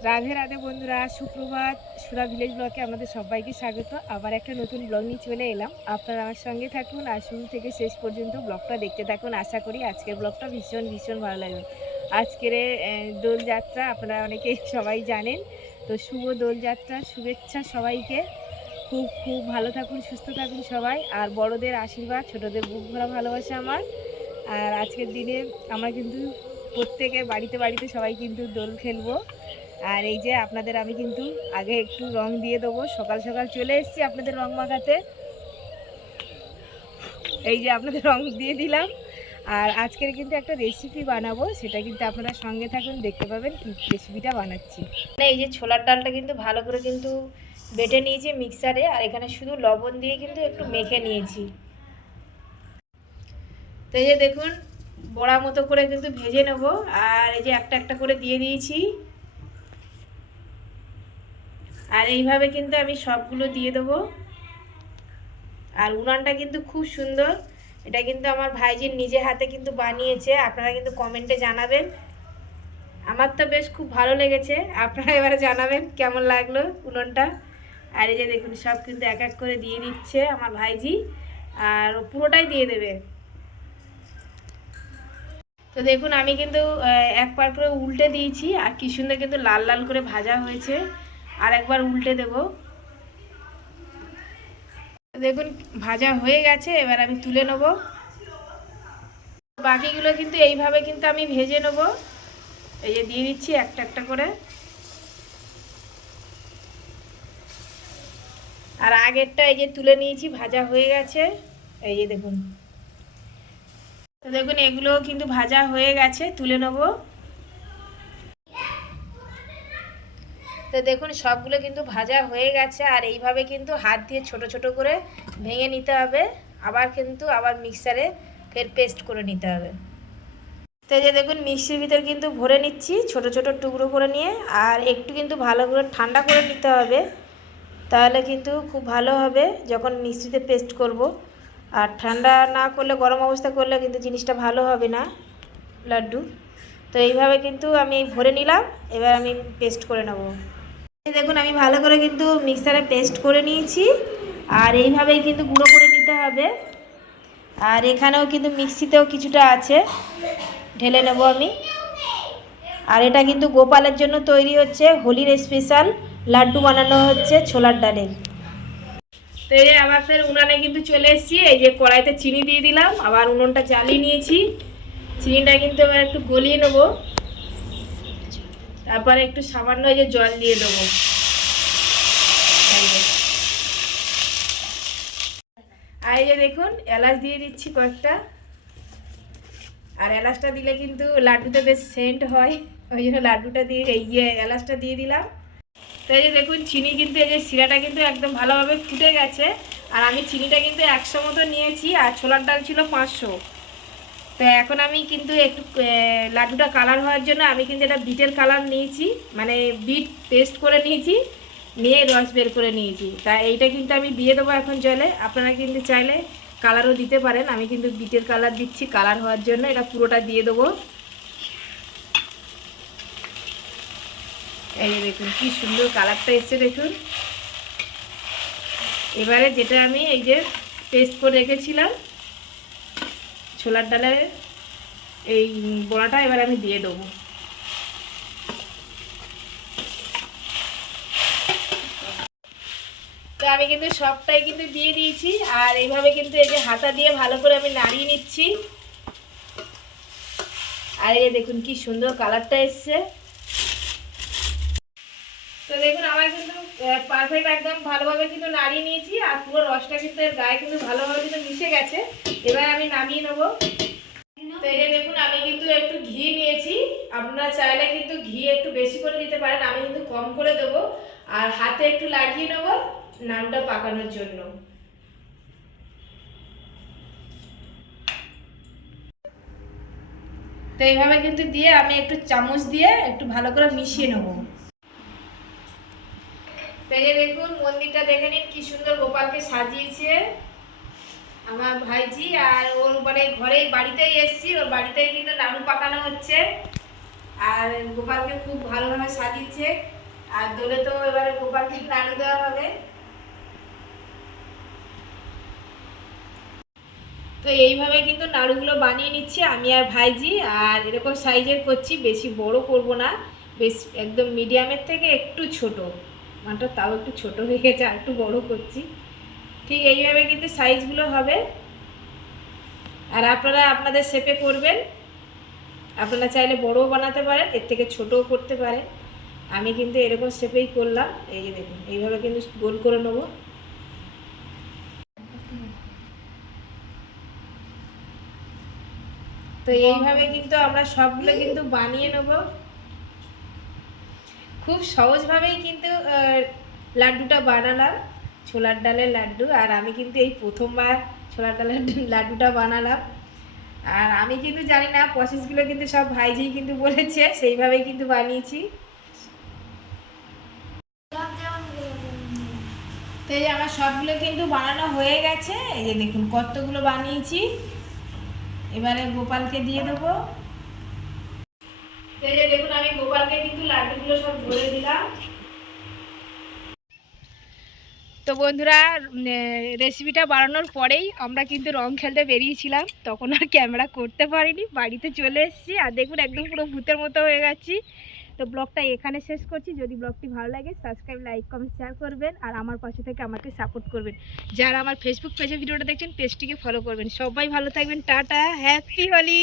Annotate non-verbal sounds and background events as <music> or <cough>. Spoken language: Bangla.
রাধে রাধে বন্ধুরা, সুপ্রভাত। সুরা ভিলেজ ব্লকে আমাদের সবাইকে স্বাগত। আবার একটা নতুন ব্লগ নিয়ে চলে এলাম। আপনারা আমার সঙ্গে থাকুন আর শুরু থেকে শেষ পর্যন্ত ব্লগটা দেখতে থাকুন। আশা করি আজকের ব্লগটা ভীষণ ভীষণ ভালো লাগবে। আজকের দোলযাত্রা আপনারা অনেকেই <laughs> সবাই জানেন। তো শুভ দোলযাত্রা শুভেচ্ছা সবাইকে। খুব খুব ভালো থাকুন, সুস্থ থাকুন সবাই। আর বড়দের আশীর্বাদ, ছোটদের বুক ভরা ভালোবাসা আমার। আর আজকের দিনে আমরা কিন্তু প্রত্যেকের বাড়িতে বাড়িতে সবাই কিন্তু দোল খেলব। আর এই যে আপনাদের আমি কিন্তু আগে একটু রং দিয়ে দেবো। সকাল সকাল চলে এসেছি আপনাদের রং মাখাতে। এই যে আপনাদের রং দিয়ে দিলাম। আর আজকের কিন্তু একটা রেসিপি বানাবো, সেটা কিন্তু আপনারা সঙ্গে থাকুন, দেখতে পাবেন কি রেসিপিটা বানাচ্ছি। মানে এই যে ছোলার ডালটা কিন্তু ভালো করে কিন্তু বেটে নিয়েছি মিক্সারে আর এখানে শুধু লবণ দিয়ে কিন্তু একটু মেখে নিয়েছি। তো এই যে দেখুন, বড়া মতো করে কিন্তু ভেজে নেব, আর এই যে একটা একটা করে দিয়ে দিয়েছি। আর এইভাবে কিন্তু আমি সবগুলো দিয়ে দেবো। আর উনানটা কিন্তু খুব সুন্দর। এটা কিন্তু আমার ভাইজির নিজে হাতে কিন্তু বানিয়েছে। আপনারা কিন্তু কমেন্টে জানাবেন। আমার তো বেশ খুব ভালো লেগেছে। আপনারা এবারে জানাবেন কেমন লাগল উনুনটা। আর এই যে দেখুন, সব কিন্তু এক এক করে দিয়ে দিচ্ছে আমার ভাইজি। আর পুরোটাই দিয়ে দেবে। তো দেখুন, আমি কিন্তু এক পার করে উল্টে দিয়েছি। আর কি সুন্দর কিন্তু লাল লাল করে ভাজা হয়েছে। আর একবার উল্টে দেব। দেখুন, ভাজা হয়ে গেছে, এবার আমি তুলে নেব। বাকিগুলো কিন্তু এইভাবে কিন্তু আমি ভেজে নেব। এই যে দিয়ে দিচ্ছি একটা একটা করে। আর আগেরটা এই যে তুলে নিয়েছি, ভাজা হয়ে গেছে। এই যে দেখুন। তো দেখুন এগুলো কিন্তু ভাজা হয়ে গেছে, তুলে নেব। তো দেখুন, সবগুলো কিন্তু ভাজা হয়ে গেছে আর এইভাবে কিন্তু হাত দিয়ে ছোট ছোট করে ভেঙে নিতে হবে। আবার কিন্তু আবার মিক্সারে ফের পেস্ট করে নিতে হবে। তো যে দেখুন, মিক্সির ভিতর কিন্তু ভরে নিচ্ছি, ছোট ছোট টুকরো করে নিয়ে। আর একটু কিন্তু ভালো করে ঠান্ডা করে নিতে হবে। তাহলে কিন্তু খুব ভালো হবে যখন মিক্সিতে পেস্ট করব। আর ঠান্ডা না করলে, গরম অবস্থা করলে কিন্তু জিনিসটা ভালো হবে না, লাড্ডু। তো এইভাবে কিন্তু আমি ভরে নিলাম, এবার আমি পেস্ট করে নেব। দেখুন, আমি ভালো করে কিন্তু মিক্সারে পেস্ট করে নিয়েছি। আর এইভাবেই কিন্তু গুঁড়ো করে নিতে হবে। আর এখানেও কিন্তু মিক্সিতেও কিছুটা আছে। ঢেলে নেব আমি। আর এটা কিন্তু গোপালের জন্য তৈরি হচ্ছে। হোলির স্পেশাল লাড্ডু বানানো হচ্ছে ছোলার ডালের। তো এই আবার ফের উনানে কিন্তু চলে এসেছি। এই যে কড়াইতে চিনি দিয়ে দিলাম। আবার উনুনটা জ্বালিয়ে নিয়েছি। চিনিটা কিন্তু এবার একটু গলিয়ে নেব। তারপরে একটু সামান্য যে জল দিয়ে দেবো। আর এই যে দেখুন, এলাচ দিয়ে দিচ্ছি কয়েকটা। আর এলাচটা দিলে কিন্তু লাড্ডুতে বেশ সেন্ট হয়, ওই জন্য লাড্ডুটা দিয়ে, এই যে এলাচটা দিয়ে দিলাম। তো এই যে দেখুন, চিনি কিন্তু এই যে শিরাটা কিন্তু একদম ভালোভাবে ফুটে গেছে। আর আমি চিনিটা কিন্তু একশো মতো নিয়েছি, আর ছোলার ডাল ছিল পাঁচশো। তো এখন আমি কিন্তু একটু লাড্ডুটা কালার হওয়ার জন্য আমি কিন্তু এটা বিটের কালার নিয়েছি মানে বিট পেস্ট করে নিয়েছি, নিয়ে রস বের করে নিয়েছি। তা এইটা কিন্তু আমি দিয়ে দেবো এখন জলে। আপনারা কিন্তু চাইলে কালারও দিতে পারেন। আমি কিন্তু বিটের কালার দিচ্ছি কালার হওয়ার জন্য এটা পুরোটা দিয়ে দেবো। এই দেখুন, কি সুন্দর কালারটা এসছে দেখুন। এবারে যেটা আমি এই যে পেস্ট করে রেখেছিলাম ছোলার ডালের এই বড়াটা এবার আমি দিয়ে দেবো। তো আমি কিন্তু সবটাই কিন্তু দিয়ে দিয়েছি, আর এইভাবে কিন্তু এই যে হাতা দিয়ে ভালো করে আমি নাড়িয়ে নিচ্ছি। আর এই দেখুন কি সুন্দর কালারটা এসছে। তো দেখুন, আমার কিন্তু পারফেক্ট একদম ভালোভাবে কিন্তু নাড়িয়ে নিয়েছি আর পুরো রসটা কিন্তু এর গায়ে কিন্তু ভালোভাবে কিন্তু মিশে গেছে। এবার আমি নামিয়ে নেব। তো এই দেখুন, আমি কিন্তু একটু ঘি নিয়েছি। আপনারা চাইলে কিন্তু ঘি একটু বেশি করে দিতে পারেন, আমি কিন্তু কম করে দেবো। আর হাতে একটু লাগিয়ে নেব নামটা পাকানোর জন্য। তো এইভাবে কিন্তু দিয়ে আমি একটু চামচ দিয়ে একটু ভালো করে মিশিয়ে নেব। যে দেখুন, মন্দিরটা দেখে নিন, কি সুন্দর গোপালকে সাজিয়েছে। আমার ভাইজি আর ওর মানে ঘরেই, বাড়িতেই এসছি, ওর বাড়িতেই কিন্তু নাড়ু পাকানো হচ্ছে। আর গোপালকে খুব ভালোভাবে সাজিয়েছে। আর দোলে তো এবারে গোপালকে নাড়ু দেওয়া হবে। তো এইভাবে কিন্তু নাড়ুগুলো বানিয়ে নিচ্ছি আমি আর ভাইজি। আর এরকম সাইজের করছি, বেশি বড় করব না। বেশ একদম মিডিয়ামের থেকে একটু ছোট। মানটা তাও একটু ছোটো হয়ে গেছে, আর একটু বড় করছি। ঠিক এইভাবে কিন্তু সাইজগুলো হবে। আর আপনারা আপনাদের শেপে করবেন। আপনারা চাইলে বড়ও বানাতে পারেন, এর থেকে ছোটও করতে পারেন। আমি কিন্তু এরকম শেপেই করলাম। এই যে দেখুন, এইভাবে কিন্তু গোল করে নেব। তো এইভাবে কিন্তু আমরা সবগুলো কিন্তু বানিয়ে নেব। খুব সহজভাবেই কিন্তু লাড্ডুটা বানালাম, ছোলার ডালের লাড্ডু। আর আমি কিন্তু এই প্রথমবার ছোলার ডালের <laughs> লাড্ডুটা বানালাম। আর আমি কিন্তু জানি না প্রসেসগুলো কিন্তু সব ভাইজি কিন্তু বলেছে, সেইভাবেই কিন্তু বানিয়েছি। তো এই আমার সবগুলো কিন্তু বানানো হয়ে গেছে। এই যে দেখুন, কতগুলো বানিয়েছি। এবারে গোপালকে দিয়ে দেবো। তো যে দেখুন, আমি গোপালকে কিন্তু লাড্ডুগুলো সব ভরে দিলাম। তো বন্ধুরা রেসিপিটা বানানোর পরেই আমরা কিন্তু রং খেলতে বেরিয়েছিলাম। তখন আর ক্যামেরা করতে পারিনি, বাড়িতে চলে এসেছি। আর দেখুন, একদম পুরো ভূতের মতো হয়ে গেছি। তো ব্লগটা এখানে শেষ করছি। যদি ব্লগটি ভালো লাগে সাবস্ক্রাইব লাইক কমেন্ট শেয়ার করবেন। আর আমার পাশে থেকে আমাকে সাপোর্ট করবেন। যারা আমার ফেসবুক পেজে ভিডিওটা দেখছেন পেজটিকে ফলো করবেন। সবাই ভালো থাকবেন। Tata happy Holi